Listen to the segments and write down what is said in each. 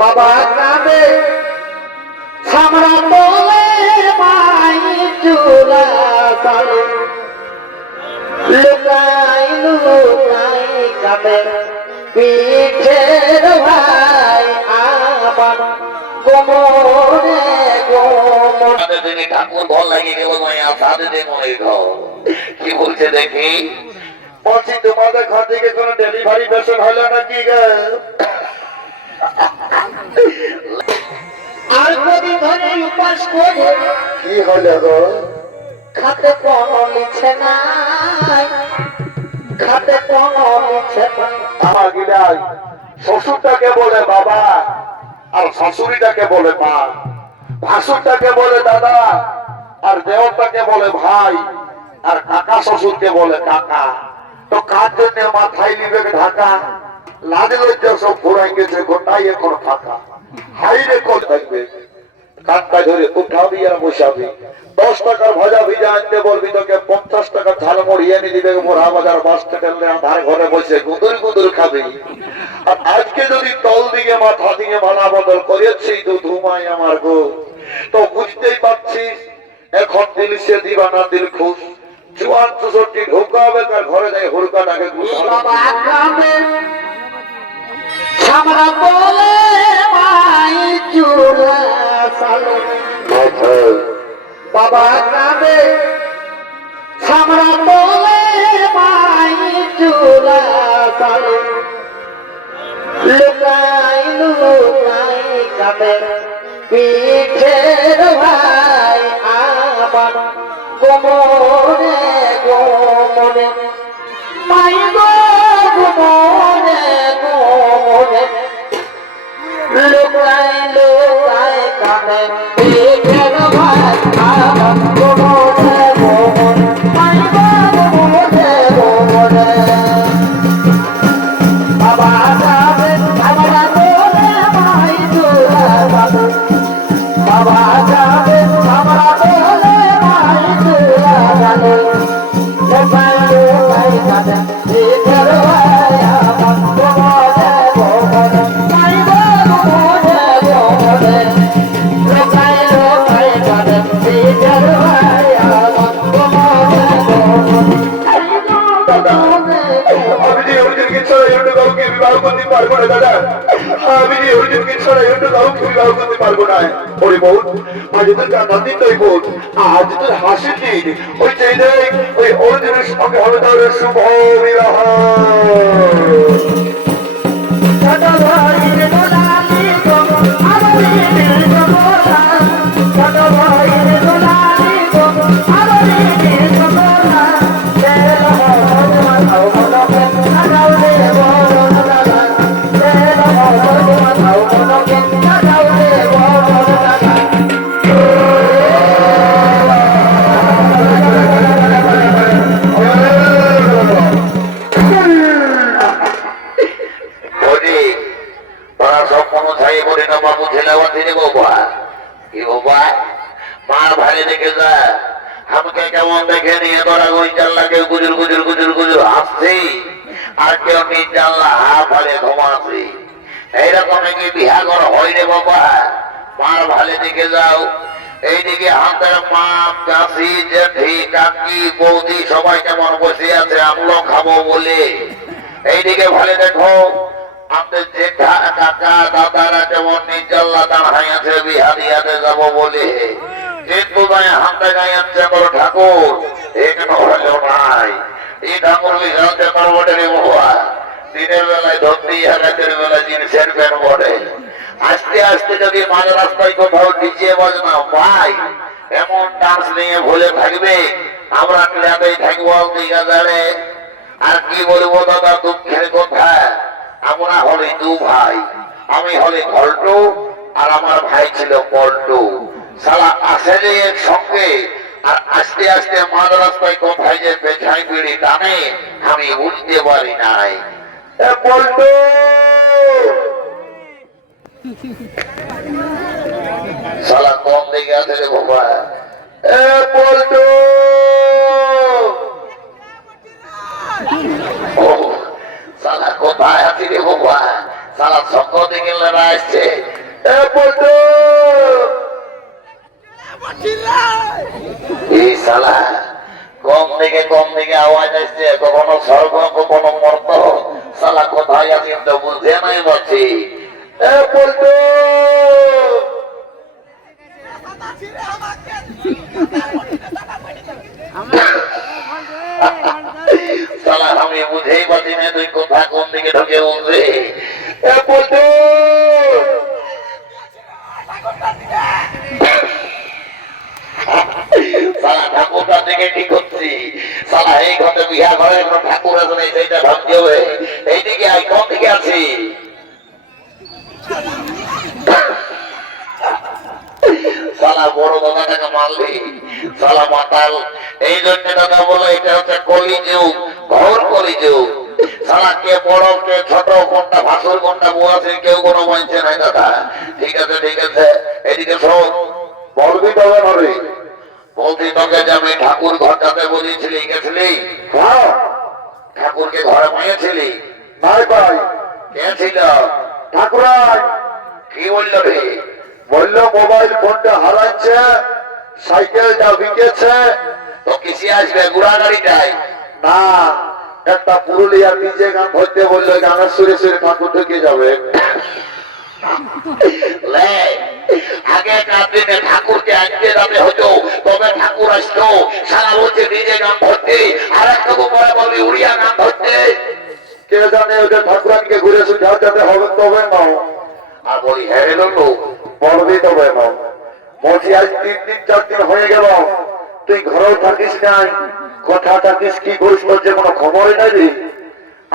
বাবা কাঁদে ছামড়া তোলে মাই চুলা সালে লুকাই লুকাই কাঁদে পিঠের ভাই আমার কোমরে কোমরে তিনি ঠাকুর ঘর লাগিয়ে গেল মায়া সাথে দিয়ে মনে ঘর কি বলছে দেখি বলছি তোমাদের ঘর থেকে কোনো ডেলিভারি পেশেন্ট হলো নাকি গে আর কদিন ধরে উপাস করে কি হলো গো খাতে কোনো লিখছে না খাতে কোনো লিখছে না আমার গিলাই শ্বশুরটাকে বলে বাবা আর শাশুড়িটাকে বলে মা ভাসুরটাকে বলে দাদা আর দেওরটাকে বলে ভাই আর কাকা শ্বশুরকে বলে কাকা তো কার জন্য মাথায় নিবে ঢাকা লাজ লজ্জা সব ঘোরাই গেছে গোটাই এখন ফাঁকা হাইরে কল থাকবে কাকটা ধরে উঠাবি আর বসাবি 10 টাকার ভাজা ভিজা আনতে বলবি তোকে 50 টাকার ঝালমুড়ি এনে দিবে মোরা বাজার বাস স্ট্যান্ডে আধার ঘরে বসে গুদুর গুদুর খাবি আর আজকে যদি তল দিকে মাথা দিকে মালা বদল করেছি তো ধুমাই আমার গো তো বুঝতেই পারছিস এখন দিল সে দিবানা দিল খুশ জোয়ান শ্বশুরটি ঢুকাবে তার ঘরে যাই হুড়কাটাকে ছামড়া বলে মাই চুলা সালে বাবা কাঁদে ছামড়া বলে মাই চুলা সালে লুকাই লুকাই কাঁদে পিঠের ভাই আমার কোমরে কোমরে মাই গো কোমরে কোমরে লুকাই লুকাই কাঁদে পিঠের ভাই আমার কোমরে কোমরে মাই গো কোমরে কোমরে বাবা যাবে আমরা বলে মাই চুলা যাবে বাবা যাবে আমরা বলে মাই চুলা যাবে লোকাই লোকাই কাঁদে পিঠের ভাই আমার কোমরে কোমরে মাই গো কোমরে কোমরে লোকাই লোকাই কাঁদে পিঠের ভাই আমার কোমরে কোমরে আমি যে অর্জুনকে ছাড়া অন্য কাউকে বিবাহ করতে পারবো না দাদা আমি যে অর্জুনকে ছাড়া অন্য কাউকে বিবাহ করতে পারবো না ওরে বোন আজ তোর কান্নার দিন নয় বোন আজ তোর হাসির দিন ওই চাই দেখ ওই অর্জুনের সঙ্গে হবে তোর শুভ বিবাহ আমাকে কেমন দেখে নিয়ে তোরা ওই জানলাকে গুজুর গুজুর গুজুর গুজুর হাসছি আর কেউ নিজ জানলা হা ফলে ঘুমাছি এইরকম কি বিহা করা হয় রে বাবা মার ভালে দিকে যাও এইদিকে হাতের মা চাষি জেঠি কাকি বৌদি সবাই কেমন বসে আছে আমলো খাবো বলে এইদিকে ভালে দেখো আমাদের জেঠা কাকা দাদারা যেমন নিজ জানলা দাঁড়াই আছে বিহা দিয়াতে যাবো বলে কিন্তু হাতে গায়ে আছে বড় ঠাকুর এখানে হলেও নাই এই ঠাকুর বিঘাতে পারবটে বাবা দিনের বেলায় ধরতে রাতের বেলা জিনিসের প্যান বটে আস্তে আস্তে যদি মাঝ রাস্তায় কোথাও ডিজে বাজনা ভাই এমন ডান্স নিয়ে ভুলে থাকবে আমরা ক্লাবেই থাকবো দিঘা যাবে আর কি বলবো দাদা দুঃখের কথা আমরা হলে দু ভাই আমি হলে ঘল্টু আর আমার ভাই ছিল পল্টু সালা আসে যে একসঙ্গে আর আস্তে আস্তে মাঝ রাস্তায় কোথায় যে পেছাই পিড়ি টানে আমি বুঝতে পারি নাই পল্টু সালা কম দিকে আছে রে বাবা পল্টু সালা কোথায় আছি রে বাবা সালা সঙ্গ দিকে লড়া আসছে পল্টু এই শালা কম দিকে আওয়াজ আসছে, কখনো স্বর্গ কখনো মর্ত, শালা কোথায় আছেন তো বুঝে নাই পাচ্ছি। এ পল্টু শালা আমি বুঝেই পাচ্ছি না তুই কোথা কোন দিকে ঢুকে বলছে। এ পল্টু শালা ঠাকুরটার দিকে ঠিক হচ্ছি, শালা এই ঘরে বিহা ঘরে কোনো ঠাকুর আছে না, সেইটা ভাবতে হবে। এইদিকে আই, কোন দিকে আছি? শালা বড় দাদাটাকে মারলি, শালা মাতাল। এই জন্য দাদা বলে এটা হচ্ছে কলিযুগ, ঘোর কলিযুগ। শালা কে বড় কে ছোট, কোনটা ভাসুর কোনটা বুয়া আছে কেউ কোনো মানছে নাই দাদা। ঠিক আছে এদিকে শোন, বলবি তবে হবে। বলছি তোকে যে আমি ঠাকুর ঘরটাতে বলেছিলি, গেছিলি? হ্যাঁ। ঠাকুরকে ঘরে পেয়েছিলি? নাই ভাই। কে ছিল? ঠাকুরাই। কি বললো রে? বললো মোবাইল ফোনটা হারাচ্ছে, সাইকেলটা বিকেছে। তো কিসে আসবে? ঘোড়া গাড়িটাই? না, একটা পুরুলিয়ার নিজে গান ধরতে বললো, গানের সুরে সুরে ঠাকুর ঢুকে যাবে। আগেকার দিনে ঠাকুরকে আনতে যাবে হতো, তবে ঠাকুর আসতো। সারা বলছে নিজে গান ধরতে, আর একটা পরে বলবি উড়িয়া গান ধরতে। কে জানে ওদের ঠাকুরানকে ঘুরে সুঝাতে হবে তবে না। আর বলি হেরে লোক বলবি তবে না। বলছি আজ 3 দিন 4 দিন হয়ে গেল, তুই ঘরেও থাকিস নাই, কথা থাকিস, কি করিস বলছে কোনো খবরই নাই রে।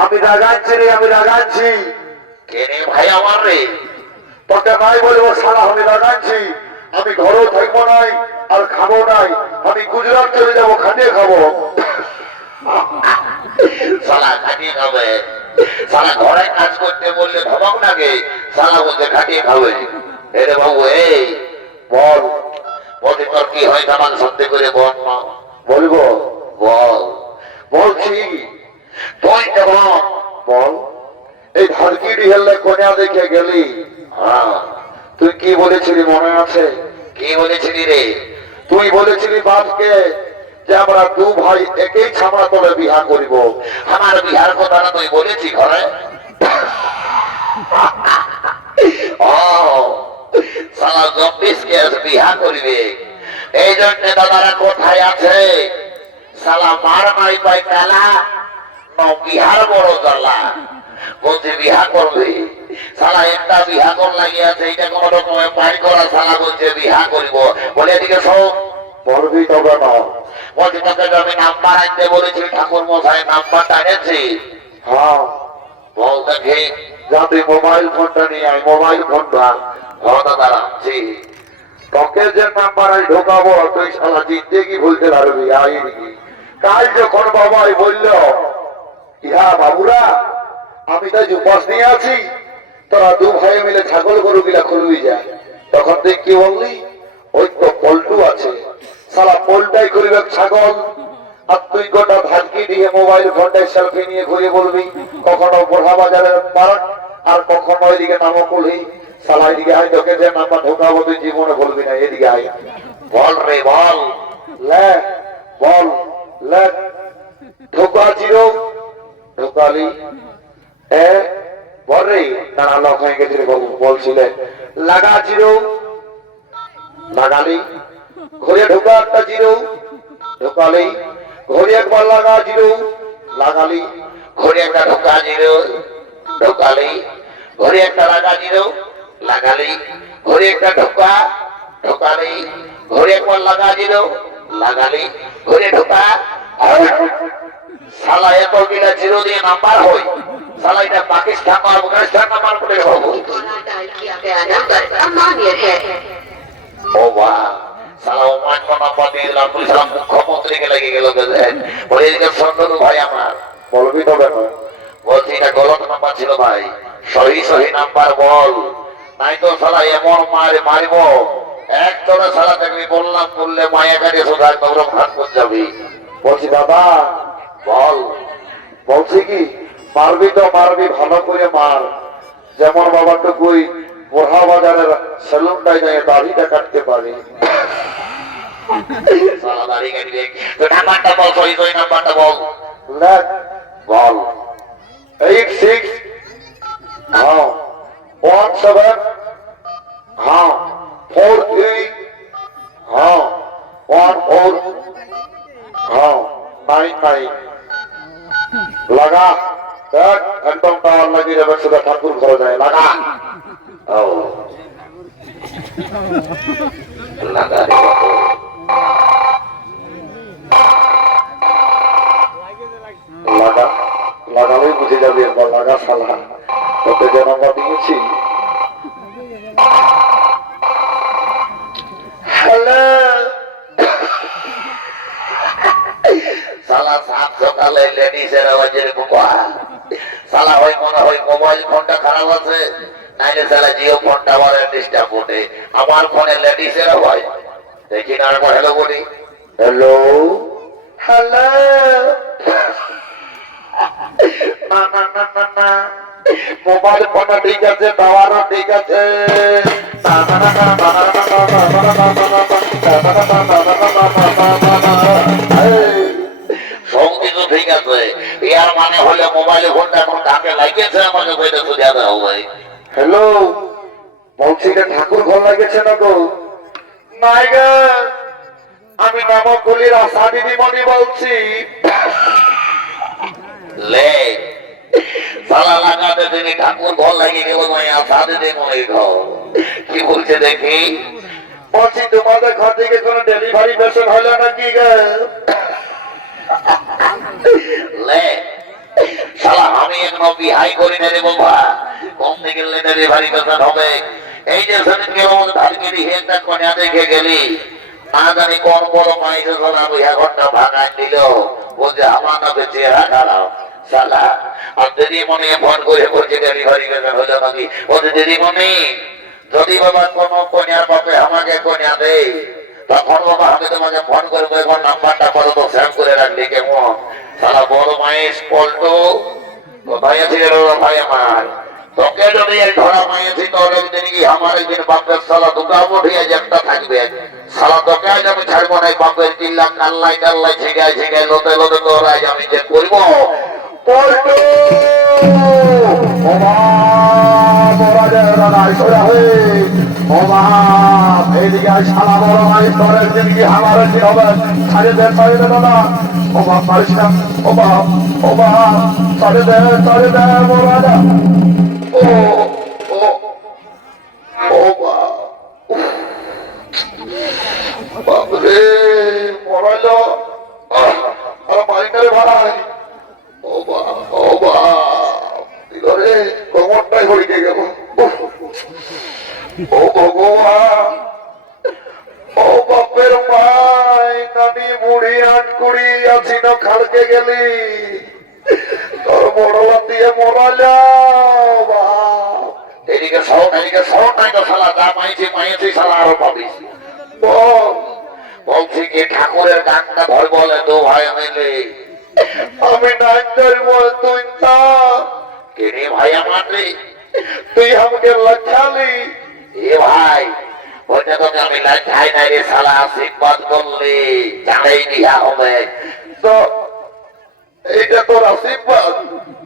আমি রাগাচ্ছি রে, আমি রাগাচ্ছি। কে রে ভাই আমার রে? তোকে নাই বলবো সারা, আমি লাগাচ্ছি। আমি ঘরেও থাকবো নাই আর খাবো নাই, আমি গুজরাট চলে যাবো, খাটিয়ে খাবো। সালা খাটিয়ে খাবে? সালা ঘরে কাজ করতে বললে ধমক লাগে, সালা বলছে খাটিয়ে খাবে। এরে বাবু এই বল, বলছি তোর কি হয় আমাকে সত্যি করে বল না। বলবো? বল। বলছি তুই কেমন বল। এই ধারকিরি হেললে কোনা দেখে গেলি? হ্যাঁ। তুই কি বলেছিলি মনে আছে? কি বলেছিলি রে? তুই বলেছিলি বাপকে যে আমরা 2 ভাই একই ছামড়া তলে বিহা করিব। আমার বিহার কথাটা তুই বলেছি ঘরে? ও সালা জব্বিশকে বিহা করিবে, এই জন্য দাদারা কোথায় আছে? সালা মার মাই পাই কালা ন বিহার বড় জ্বালা। বলছে বিহা করবে, সালা একটা বিহা কর লাগিয়েছে, এইটা কোন রকমে পাই করা। সালা বলছে বিহা করিব, বলে এদিকে সব বলবি তবে না। বলছি তোকে আমি নাম্বার আনতে বলেছি, ঠাকুর মশাই নাম্বারটা এনেছি? হ্যাঁ। বল দেখি, যা তুই মোবাইল ফোনটা নিয়ে আয়, মোবাইল ফোনটা। হ্যাঁ দাদা আনছি। তোকে যে নাম্বার আজ ঢোকাবো তুই সালা জিন্দেগি ভুলতে পারবি। আয় নাকি কাল যখন বাবাই বলল, ইহা বাবুরা আমি তাই উপাস নিয়ে আছি, তোরা 2 ভাই মিলে ছাগল গরু গিলা খুলবি যা। তখন তুই কি বললি? ওই তো পল্টু আছে, সালা পল্টাই করিবে ছাগল, আর তুই গোটা ভাগ্যি দিয়ে মোবাইল ফোনটাই সেলফি নিয়ে ঘুরে বলবি কখনো বোরহা বাজারের পার্ক, আর কখনো ওইদিকে নামো কুলহি। সালা এদিকে আয়, তোকে যে নাম্বার ঢোকাবো তুই জীবনে বলবি না। এদিকে আয়, বল রে বল। লে বল, লে ঢোকা জিরো ঢোকালি। বলরে নানা লোক হয়ে গেছিল, বলছিলে লাগা জিরো লাগালি, ঘরে ঢোকা একটা জিরো ঢোকালি, ঘরে একবার লাগা জিরো লাগালি, ঘরে একটা ঢোকা জিরো ঢোকালি, ঘরে একটা লাগা জিরো লাগালি, ঘরে একটা ঢোকা ঢোকালি, ঘরে একবার লাগা জিরো লাগালি, ঘরে ঢোকা। সালা এত গিলা জিরো দিয়ে নাম্বার হয়, साला इधर पाकिस्तान और अफगानिस्तान का मार पड़े हो। ओ वाह साला ओमान को नंबर দিয়ে দিলাম, পুলিশ মুখ্যমন্ত্রীকে লেগে গেল। বলে এদিকে সন্দেহ ভাই আমার বলবি তো ব্যাপার। বলছি এটা গলত নাম্বার ছিল ভাই, সহি নাম্বার বল, নাই তো সালা এমন মারিব এক তোরা সালা দেখবি বললাম বললে মায়া কাটে সোজা ওরকম হাত করে যাবি। বলছি দাদা বল। বলছি কি মারবি তো মারবি, ভালো করে মার, যেমন বাবাটুকুই বোরহা বাজারের সেলুনটায় যায় দাড়িটা কাটতে পারি। সালা দাড়ি কাটবে তো নাম্বারটা বল সই নাম্বারটা বল লেখ বল 86 হ্যাঁ 17 হ্যাঁ 43 হ্যাঁ 14 হ্যাঁ 99 লাগা দেখ একদম টাওয়ার লাগিয়ে যাবে সেটা ঠাকুর ঘরে যায় লাগা। ও লাগা রে বাবু। লাগা লাগালেই বুঝে যাবে একবার লাগা শালা তোকে যে নাম্বার দিয়েছি। হ্যালো সালা সাত সকালে লেডিসের আওয়াজের বাবা সালা হয় মনে হয় মোবাইল ফোনটা খারাপ আছে নাইলে সালা জিও ফোনটা আমার ডিস্টার্ব ওঠে আমার ফোনে লেডিসের আওয়াজ দেখি না আর হ্যালো বলি হ্যালো হ্যালো না না না না না মোবাইল ফোনটা ঠিক আছে টাওয়ারও ঠিক আছে সঙ্গীত ঠিক আছে ইয়ার মানে হলে মোবাইলে ফোনটা এখন কাকে লাগিয়েছে আমাকে কইতে সুঝা দাও ভাই হ্যালো বলছি এটা ঠাকুর ঘর লাগেছে না গো? নাই গো আমি নামক গলির আশা দিদিমণি বলছি। লে সালা লাগাতে তিনি ঠাকুর ঘর লাগিয়ে গেল নয় আশা দিতে মনে ঘর কি বলছে দেখি বলছি তোমাদের ঘর থেকে কোনো ডেলিভারি পেশেন্ট হলো নাকি গো? লে শালা আমি এখনো বিহাই করি না রে বাবা কম থেকে ডেলিভারি পেশেন্ট হবে এই যে সেদিনকে আমাদের ধারকে দিয়ে একটা কন্যা দেখে গেলি না জানি কোন বড় মাইসে ধরা 2 ঘন্টা ভাগায় দিল বলছে আমার না চেহারা খারাপ শালা আর দিদিমণি ফোন করে বলছে ডেলিভারি পেশেন্ট হলো নাকি বলছে দিদিমণি যদি বাবা কোনো কন্যার বাপে আমাকে কন্যা দেয় তখন বাবা আমি তোমাকে ফোন করবো এখন নাম্বারটা করো তো সেভ করে রাখলি কেমন সারা বড় মাইস পল্টু কোথায় আছে ভাই আমার তোকে যদি এই ধরা মাইছি তোর একদিন কি আমার একদিন বাপের সালা দুটা উঠিয়ে একটা থাকবে সালা তোকে আজ আমি ছাড়বো না বাপের চিল্লা কাল্লাই টাল্লাই ছিগাই ছিগাই লোতে লোতে তোর আজ আমি যে করবো পল্টু ওমা বড় দাদা সোজা হয়ে ওমা এদিকে শালা বড় মাইস তোর একদিন কি আমার একদিন হবে ছাড়ে দে দাদা ওমা পারিস না ওমা ওমা ছাড়ে দে বড় দাদা ও ও ও বাবরে মরাইলো আর মাইনারে ভাড়াই ও রে কোমরটাই হরিকে গেল ও ভগবান ও বাপের মাই নানি বুড়ি আটকুড়ি আছি না খালকে গেলি তোর বড়লা দিয়ে মরাইলো এদিকে সাউন্ড নাই তো শালা যা মাইছি শালা আরো পাবিস বল বলছি কি ঠাকুরের গানটা ভয় বলে দু ভাই মিলে আমি নাইন্দার বল তুই তা কে রে ভাই আমার রে তুই আমাকে লজ্জালি এ ভাই ওইটা তোকে আমি লাইটাই নাই রে শালা আশীর্বাদ করলি জানাই বিয়া হবে তো এইটা তোর আশীর্বাদ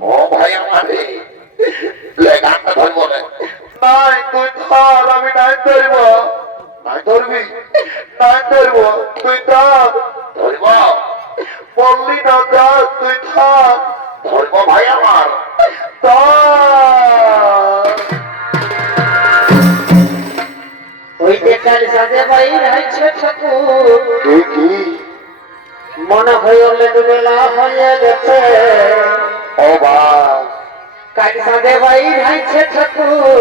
ও ভাই আমার রে গানটা ভয় বলে নাই তুই থাক আমি নাই ধরব নাই ধরবি নাই ধরব তুই থাক ধরব বললি না থাক তুই থাক ধরব ভাই আমার ওই যে কাল সাজে বাই রাইছে ঠাকুর কি মনে হইলে বেলা হয়ে গেছে ও বা কাল সাজে বাই রাইছে ঠাকুর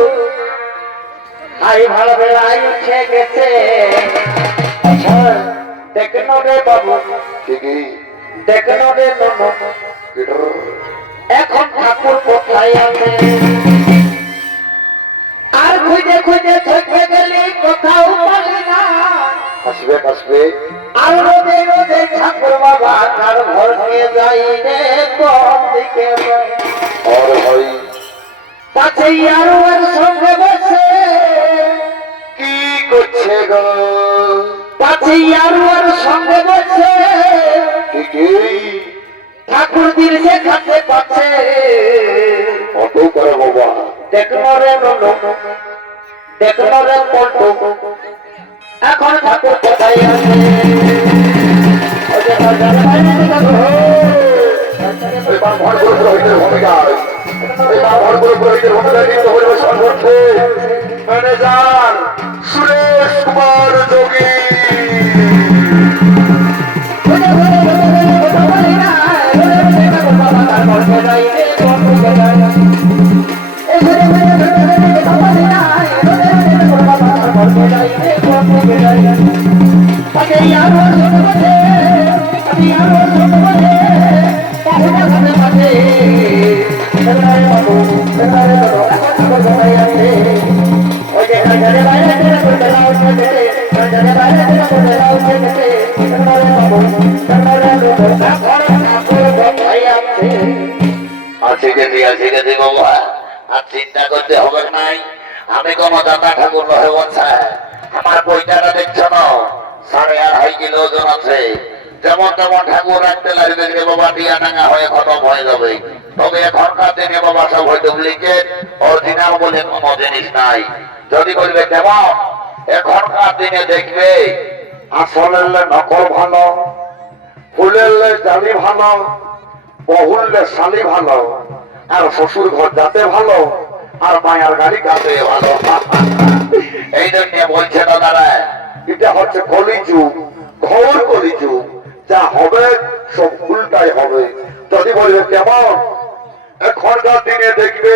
আই ভালো বেলায় উঠে গেছে আচ্ছা দেখনো রে বাবু কি দেখনো রে ননু এখন ঠাকুর কোথায় আছে আর খুঁজে খুঁজে থেকে গেলে কোথাও পাবি না আসবে আর রোদে রোদে ঠাকুর বাবা তার ঘর নিয়ে যাই রে কোন দিকে और भाई কাছে আর সঙ্গে বসে কি করছে গো? পাছে আর সঙ্গে বসে ঠিকই ঠাকুর দিন সে খাতে পাচ্ছে কত করে বাবা। দেখলো রে পল্টু এখন ঠাকুর কোথায় আছে এবার ভর করে পুরোহিতের ভূমিকায় এবার ভর করে পুরোহিতের ভূমিকায় কিন্তু পরিবেশন করছে ম্যানেজার সুরেশ কুমার যোগী। আছে গেছি বাবা, আর চিন্তা করতে হবে নাই। আমি কোন দাদা ঠাকুর নহে বলছে, আমার বইটাটা দেখছ না 2.5 কিলো ওজন আছে। যেমন তেমন ঠাকুর রাখতে লাগবে যে বাবা টিয়া টাঙ্গা হয়ে খতম হয়ে যাবে। তবে এখনকার দিনে বাবা সব হয়তো ডুপ্লিকেট, অরিজিনাল বলে কোনো জিনিস নাই। যদি বলবে কেমন, এখনকার দিনে দেখবে আসলের নকল ভালো, ফুলের জালি ভালো, বহুললে শালি ভালো, আর শ্বশুর ঘর যাতে ভালো, আর মায়ার গাড়ি গাতে ভালো। এই জন্য বলছে দাদারা, এটা হচ্ছে কলিযুগ, ঘোর কলিযুগ। যা হবে সব উল্টাই হবে। যদি বলবে কেমন, এখনকার দিনে দেখবে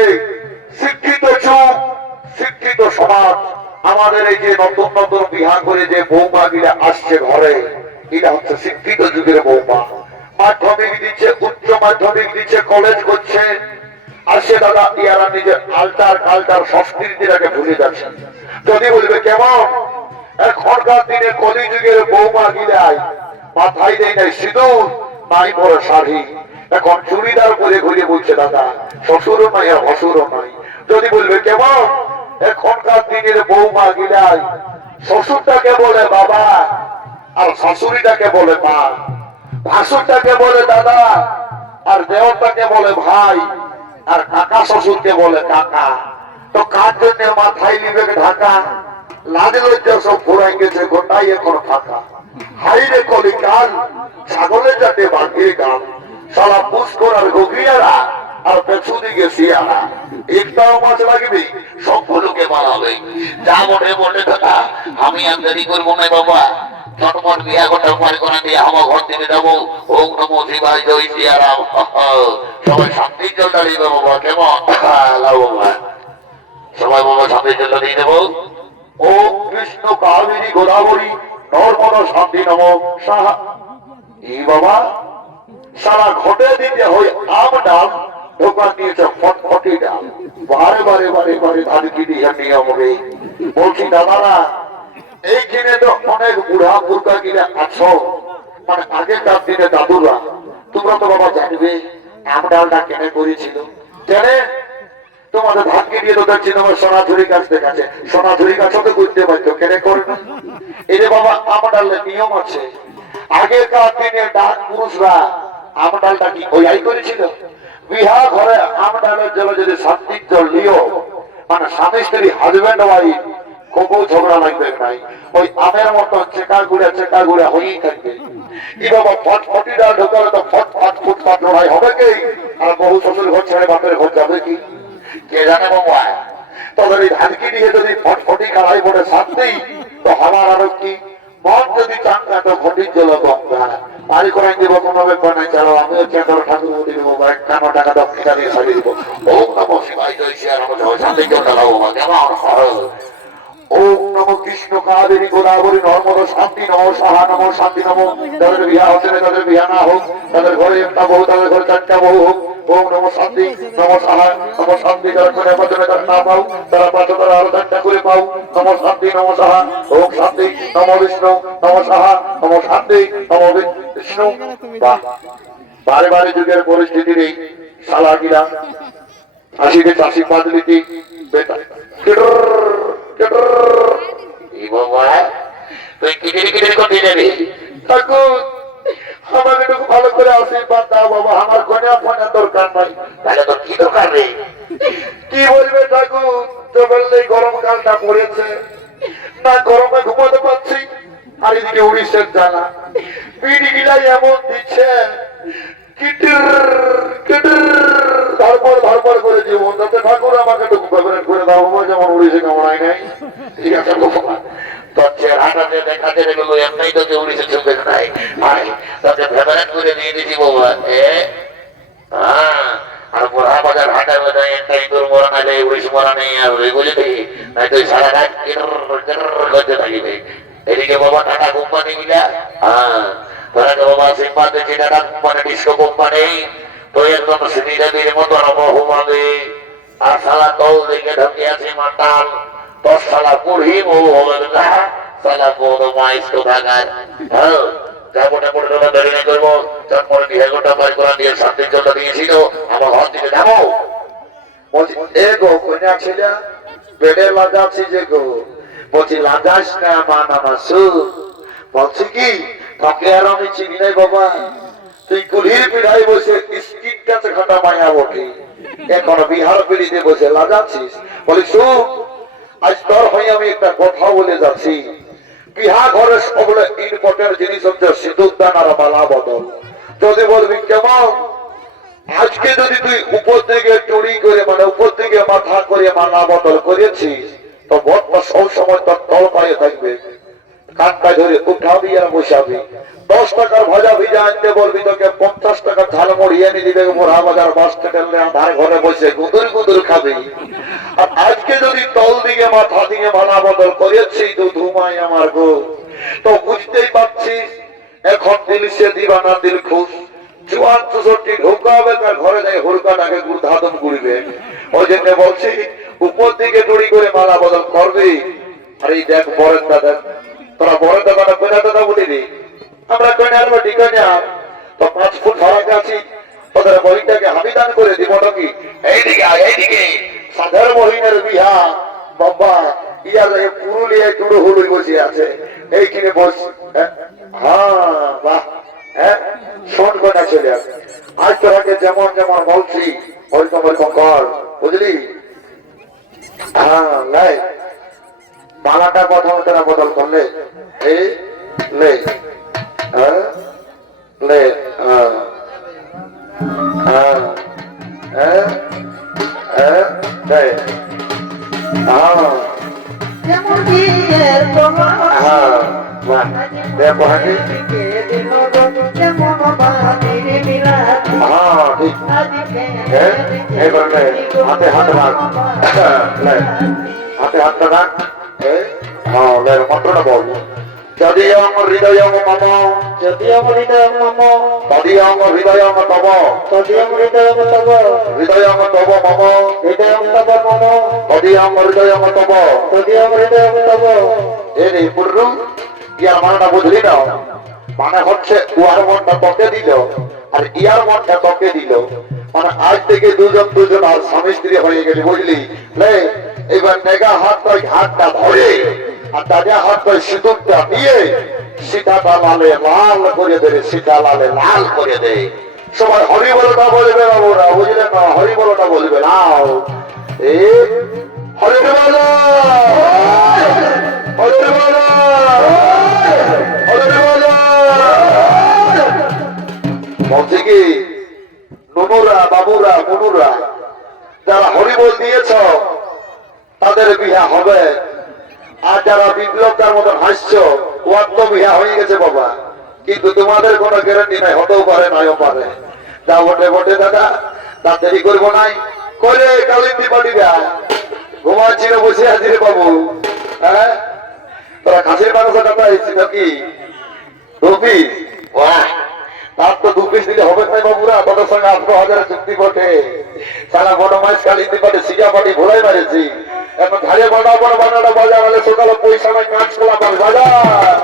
শিক্ষিত যুগ, শিক্ষিত সমাজ। আমাদের এই যে নতুন নতুন বিহার করে যে বৌমা গিরা আসছে ঘরে, এটা হচ্ছে শিক্ষিত যুগের বৌমা। মাধ্যমিক দিচ্ছে, উচ্চ মাধ্যমিক দিচ্ছে, কলেজ করছে, আর সে দাদা ইয়ারা নিজের আলটার কালটার সংস্কৃতিটাকে ভুলে যাচ্ছে। যদি বলবে কেমন, এখনকার দিনে কলিযুগের বৌমা গিলায় মাথায় দেয় নাই সিঁদুর, নাই বড় শাড়ি, এখন চুড়িদার করে ঘুরে বলছে দাদা, শ্বশুরও নাই আর হসুরও নাই। যদি বলবে কেমন, এখনকার দিনের বৌমা গিলায় শ্বশুরটাকে বলে বাবা, আর শাশুড়িটাকে বলে মা, ভাসুরটাকে বলে দাদা, আর দেওরটাকে বলে ভাই, আর কাকা শ্বশুরকে বলে কাকা। তো কার জন্য মাথায় নিবে ঢাকা? লাজ লজ্জা সব ঘোরাই গেছে, গোটাই এখন ফাঁকা। হাইরে কলিকাল, ছাগলের যাতে বাঘের গান, সারা পুষ করার গভীরা, আর পেছু দিকে শিয়ারা। একটাও মাছ লাগবে, সবগুলোকে মারাবে। যা বটে বটে কথা, আমি আর দেরি করবো না বাবা। চটপট বিয়া ঘটা পারি করে দিয়ে আমার ঘর থেকে যাবো। ওম নমো শিবায়, জয় সিয়ারাম। সবাই শান্তির জলটা দিবে বাবা, কেমন বাবা? সবাই বাবা শান্তির জলটা দিয়ে দেবো। ও কৃষ্ণ কাবেরী গোদাবরী নর্মদা শান্তি নম সাহা। এই বাবা সারা ঘটে দিতে হয় আম ডাল, দোকান দিয়েছে ফটফটি ডাল। বারে বারে বারে বারে ধানকি দিয়ে নিয়ম হবে। বলছি দাদারা, এইখানে তো অনেক বুড়া বুড়কা গিরা আছো, মানে আগেকার দিনে দাদুরা, তোমরা তো বাবা জানবে আম ডালটা কেনে করেছিল। কেনে তোমাদের ধানকে দিয়ে তো দেখছি তোমার সোনাঝুরি গাছ দেখাচ্ছে, সোনাঝুরি গাছও তো করতে পারতো, কেনে করে না? এই যে বাবা আম ডালের নিয়ম আছে। আগেকার দিনে ডাক পুরুষরা আম ডালটা কি ওই করেছিল? বিহা ঘরে আম ডালের জল যদি শান্তির জল লিও, মানে স্বামী স্ত্রী হাজবেন্ড ওয়াইফ খুব ঝগড়া লাগবে নাই, ওই আমের মতো চেকা গুড়া হয়েই থাকবে। কি বাবা ফটফটি ডাল ঢোকালে তো ফটফট ফুটফাট লড়াই হবে কি? আর বহু শ্বশুর ঘর ছেড়ে বাপের ঘর যাবে কি? কে জানে বাবা। তবে এই ধানকি দিয়ে যদি ফটফটি কালাই বলে শান্তি, তো আমার আরো কি মন যদি চাঙ্গা, তো ঘটির জল গঙ্গা। বাড়ি করে দিব কোনো ব্যাপার নাই, চলো আমিও চেন্দ্র ঠাকুর মন্দির দেবো, 51 টাকা দক্ষিণা দিয়ে সারিয়ে দেবো। ওম নমঃ শিবায়, জয় শ্রীরাম, শান্তি জলটা লাভ বাবা, কেমন? ওম নমঃ কৃষ্ণ কাবেরী গোদাবরী নর্মদা শান্তি নম সাহা নম শান্তি নম। তাদের বিয়া হচ্ছে না, তাদের বিয়া না হোক, তাদের ঘরে একটা বউ, তাদের ঘরে 4টা বউ হোক। ওম নমঃ শান্তি নম সাহা নম শান্তি। যারা করে মাধ্যমে তারা না পাও, তারা 5 তারা আরো 4টা করে পাও। নম শান্তি নম সাহা ওম শান্তি নম বিষ্ণু নম সাহা নম শান্তি নম বিষ্ণু। বারে বারে যুগের পরিস্থিতি নেই, সালা গিরা 80 চাষি পাদলিতি বেটা এই বাবা তুই কিটির কিটির করতে যাবি ঠাকুর আমাকে একটু ভালো করে আশীর্বাদ দাও বাবা, আমার কন্যা ফোনের দরকার নাই। তাহলে তোর কি দরকার রে? কি বলবে ঠাকুর, তো বললে গরমকালটা পড়েছে না, গরমে ঘুমাতে পারছি, আর এদিকে উড়িষ্যার জানা পিড়ি গিলাই এমন দিচ্ছে কিটির কিটির ধরপড় ধরপড় করে জীবন, যাতে ঠাকুর আমাকে একটু ফেভারেট করে দাও বাবা, যেমন উড়িষ্যা কামড়াই নাই। ঠিক আছে বাবা, তোর চেহারাটাতে দেখাতে গেলো এমনি তোকে উড়িষ্যা চোখে নাই ভাই, তোকে ফেভারেট করে দিয়ে দিচ্ছি বাবা। আর বুড়া বাজার হাঁটা বেঁধে একটা ইঁদুর মরা নাইলে উড়িষ্যা মরা নেই আর ওই বুঝলি নাই তুই সারা রাত করতে থাকিবে। এদিকে বাবা টাটা কোম্পানি মিলা, তোরা বাবা সিম্বা দিচ্ছি টাটা কোম্পানি, ডিস্কো কোম্পানি, তো একদম শ্রীদেবীর মতো ঘুমাবে। আর সালা তল দিকে ঢুকে আছে মাতাল, তোর সালা বুড়ি বউ হবে না, সালা বড় মাইস তো থাকার। হ্যাঁ যাবোটা করে তোরা দেরি না করবো, তারপরে 2 পার করা দিয়ে শান্তির জন্য দিয়েছিল আমার ঘর থেকে যাবো। বলছি এ গো কন্যা ছেলে পেটে লাগাচ্ছি যে গো, বলছি লাগাস না মা নামা সু, বলছি কি তোকে আর আমি চিনি নাই বাবা, তুই কুলির পিড়াই বসে স্কিনটাতে খাটা মায়া ওঠে, এখনো বিহার পিড়িতে বসে লাগাচ্ছিস। বলি শুন, আজ তোর হয়ে আমি একটা কথা বলে যাচ্ছি, বিহা ঘরে সবগুলো ইম্পর্টেন্ট জিনিস হচ্ছে সিঁদুর দান আর মালা বদল। যদি বলবি কেমন, আজকে যদি তুই উপর দিকে চুরি করে মানে উপর দিকে মাথা করে মালা বদল করেছিস, তো বটটা সব সময় তোর তল পায়ে থাকবে, কানটা ধরে উঠাবি আর বসাবি। 10 টাকার ভাজা ভিজা আনতে বলবি, তোকে 50 টাকা ঝালমুড়ি এনে দিবে, মোড়া বাজার বাস স্ট্যান্ডে আধার ঘরে বসে গুদুর গুদুর খাবি। আর আজকে যদি তল দিকে মাথা দিয়ে মালা বদল করেছি তো ধুমাই আমার গো, তো বুঝতেই পারছিস এখন দিল সে দিবানা দিল খুশ, জোয়ান 64 ঢোকাবে তার ঘরে যাই হুড়কাটাকে গুড়ধাদম গুড়বে। ওই জন্য বলছি উপর দিকে চুরি করে মালা বদল করবি। আর এই দেখ বরের দাদা, তোরা বরের দাদা কইনা দাদা বলিনি, আমরা কইনা আর বটি কইনা, তো 5 ফুট ফারাক আছি, তোদের বহিনটাকে হাবিদান করে দিব নাকি? এইদিকে এইদিকে সাধার মহিনের বিহা বাবা, ইয়া লাগে পুরুলিয়ায় চুড়ো হুলুই বসে আছে এইখানে বস। হ্যাঁ বাহ, হ্যাঁ শোন কইনা ছেলে, আজ তোরাকে যেমন যেমন বলছি ওইরকম ওইরকম কর, বুঝলি? হ্যাঁ লাই মালাটা প্রথমে তোরা বদল করলে, এই লে লে যেমন বিয়ের প্রমাণ দেখো হাঁটি, যেমন বাড়ির মিলাদ আজকে এই করলে হাতে হাত রাখ, হাতে হাতটা রাখ, মন্ত্রটা বল। যদি আমার হৃদয় মম, যদি আমার হৃদয় মম, তদি আমার হৃদয় তব, যদি আমার হৃদয় তব, হৃদয় তব মম, হৃদয় তব মম, তদি আমার হৃদয় তব। যদি আমার হৃদয় তব। এ রে পুরু, ইয়ার মানেটা বুঝলি না? মানে হচ্ছে উয়ার মনটা তোকে দিল আর ইয়ার মনটা তোকে দিল, মানে আজ থেকে দুজন আর স্বামী স্ত্রী হয়ে গেছে, বুঝলি? লে এবার নেগা হাতটা ঘাটটা ধরে আর দাদা হাতটা সিঁদুরটা দিয়ে সীতাটা লালে লাল করে দে, সীতা লালে লাল করে দে। সবাই হরি বলটা বলবে বাবুরা, বুঝলে না? হরি বলটা বলবে না, এ হরি বল, হরি বল, হরি বল। বলছে কি নুনুরা বাবুরা মনুরা যারা হরিবল দিয়েছ তাদের বিহা হবে, আর যারা বিপ্লবটার মতন হাসছ ওয়ার তো বিহা হয়ে গেছে বাবা, কিন্তু তোমাদের কোনো গ্যারান্টি নাই, হতেও পারে নাইও পারে। যা বটে বটে দাদা, তা দেরি করবো নাই, করে কালিন্দি পাঠিবা ঘুমাচ্ছিল বসে আছি রে বাবু। হ্যাঁ তোরা খাসির মাংস কাটা এসেছি নাকি? 2 পিস? বাহ, তার তো 2 পিস দিলে হবে নাই বাবুরা, তোদের সঙ্গে 18,000 চুক্তি বটে। সারা বড় মাছ কালিন্দি পাটি সিজা পাটি ভোলাই মারেছি, এখন ধারে বড় বড় বানাটা বাজার হলে সকালে পয়সা নাই, কাঁচ খোলা পাবে বাজার।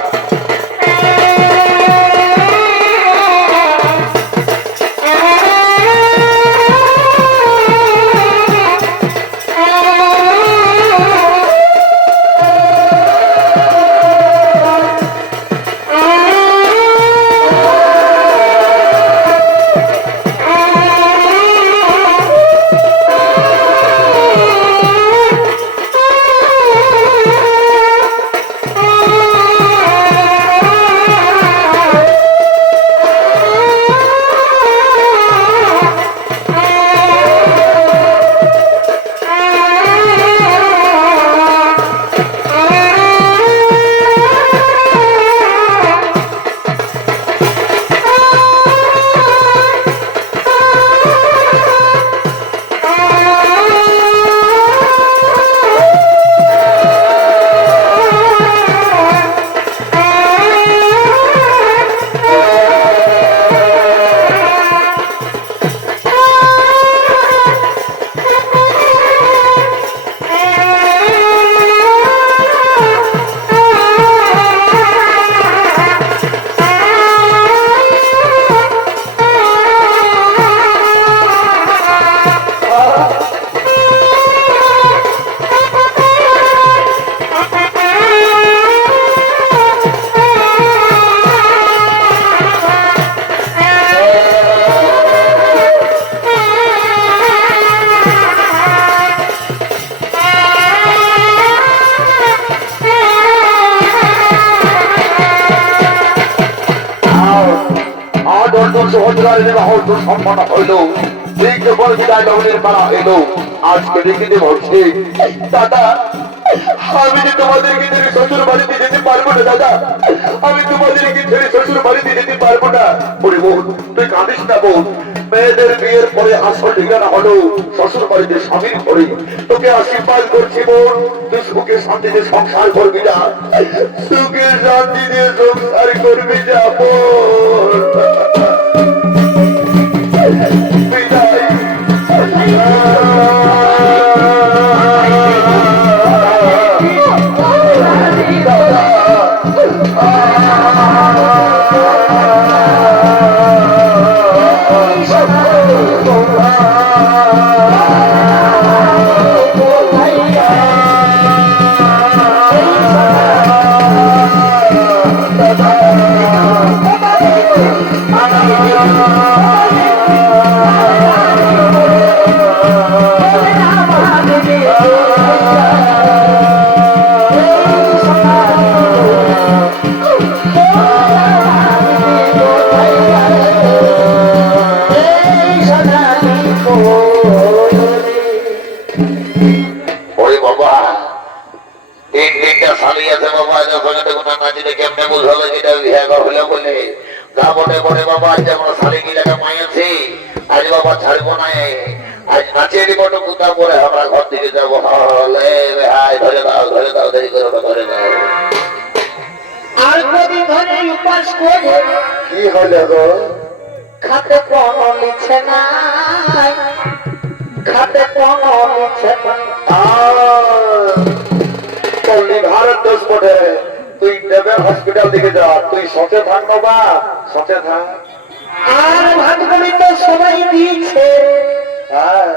রোজগার বিবাহ সম্পন্ন হইল, ঠিক যখন বিদায় লগ্নের পালা হইল, আজকে দেখিতে বলছে দাদা আমি যে তোমাদেরকে ছেড়ে শ্বশুর বাড়িতে যেতে পারবো না দাদা, আমি তোমাদেরকে ছেড়ে শ্বশুর বাড়িতে যেতে পারবো না। বলে বোন তুই কাঁদিস না বোন, মেয়েদের বিয়ের পরে আসল ঠিকানা হলো শ্বশুর বাড়িতে স্বামীর ঘরে। তোকে আশীর্বাদ করছি বোন, তুই সুখে শান্তিতে সংসার করবি না, সুখে শান্তিতে সংসার করবি না বোন। বিদায়। ওরে বাবা, তিনটা শালি আছে বাবা, যখন দেখুন নাচিতে কেমনে বুঝলো যেটা বিয়ে হলো বলে গা বটে বটে বাবা, আজ যেমন শালি গিলাকে মাইয়াছি, আজ বাবা ছাড়বো না, আজ নাচিয়ে দিব কুতা পরে আমরা ঘর থেকে যাবো। ধরে দাও ধরে দাও, দেরি করে ধরে দাও। আর কদিন ধরে উপাস করে কি হলো গো? খাতে কোনো লিখছে না, খাতে কোনো লিখছে না। তোর লিভারের দোষ বটে, তুই দেবে হসপিটাল দিকে যা, তুই সচে থাক বাবা, সচে থাক। আর ভাত করি তো সবাই দিচ্ছে, হ্যাঁ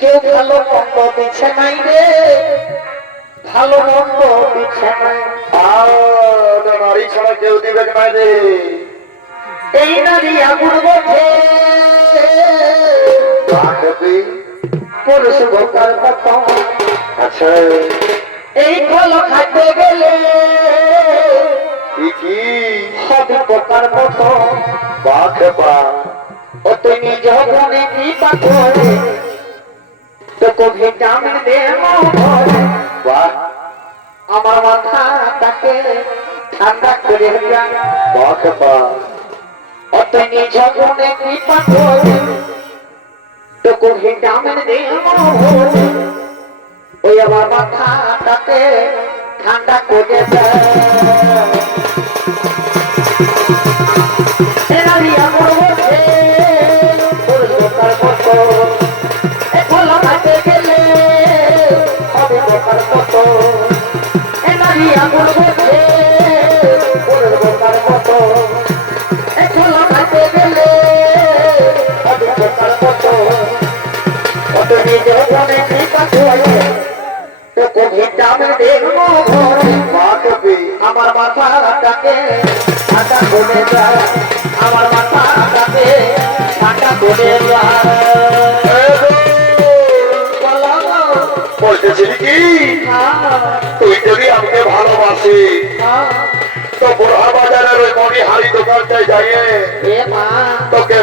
কেউ ভালো মন্দ দিচ্ছে নাই রে, ভালো মন্দ দিচ্ছে নাই। নারী ছাড়া কেউ দিবে না রে। এই নারী আগুন বোঝে পুরুষ বোকার মতো। আচ্ছা এই ফল খাইতে গেলে কি হবে বোকার মতো। বাঘে পা ও তুই নিজ মনে কি পাথরে তোকে ভিটামিন দে মনে। বাহ আমার মাথাটাকে ঠান্ডা করে যা। বাঘে পা ও তুই নিজ মনে কি পাথরে তোকে ভিটামিন দে মনে। ওই আমার মাথাটাকে ঠান্ডা করে যা। আমার মাথাটাকে ঠান্ডা করে যায়, আমার মাথাটাকে ঠান্ডা করে বলতেছিলি কি তুই যদি আমাকে ভালোবাসি তো বোরহা বাজারের ওই মনি হাড়ি দোকানটায় যাইয়ে তোকে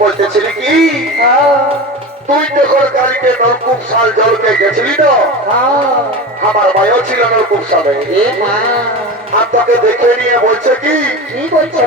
বলতেছিলি কি তুই যখন কালকে নলকূপ সাল জলকে গেছিলি তো আমার মায়ও ছিল নলকূপ সালে, আর তোকে দেখে নিয়ে বলছে কি কি বলছে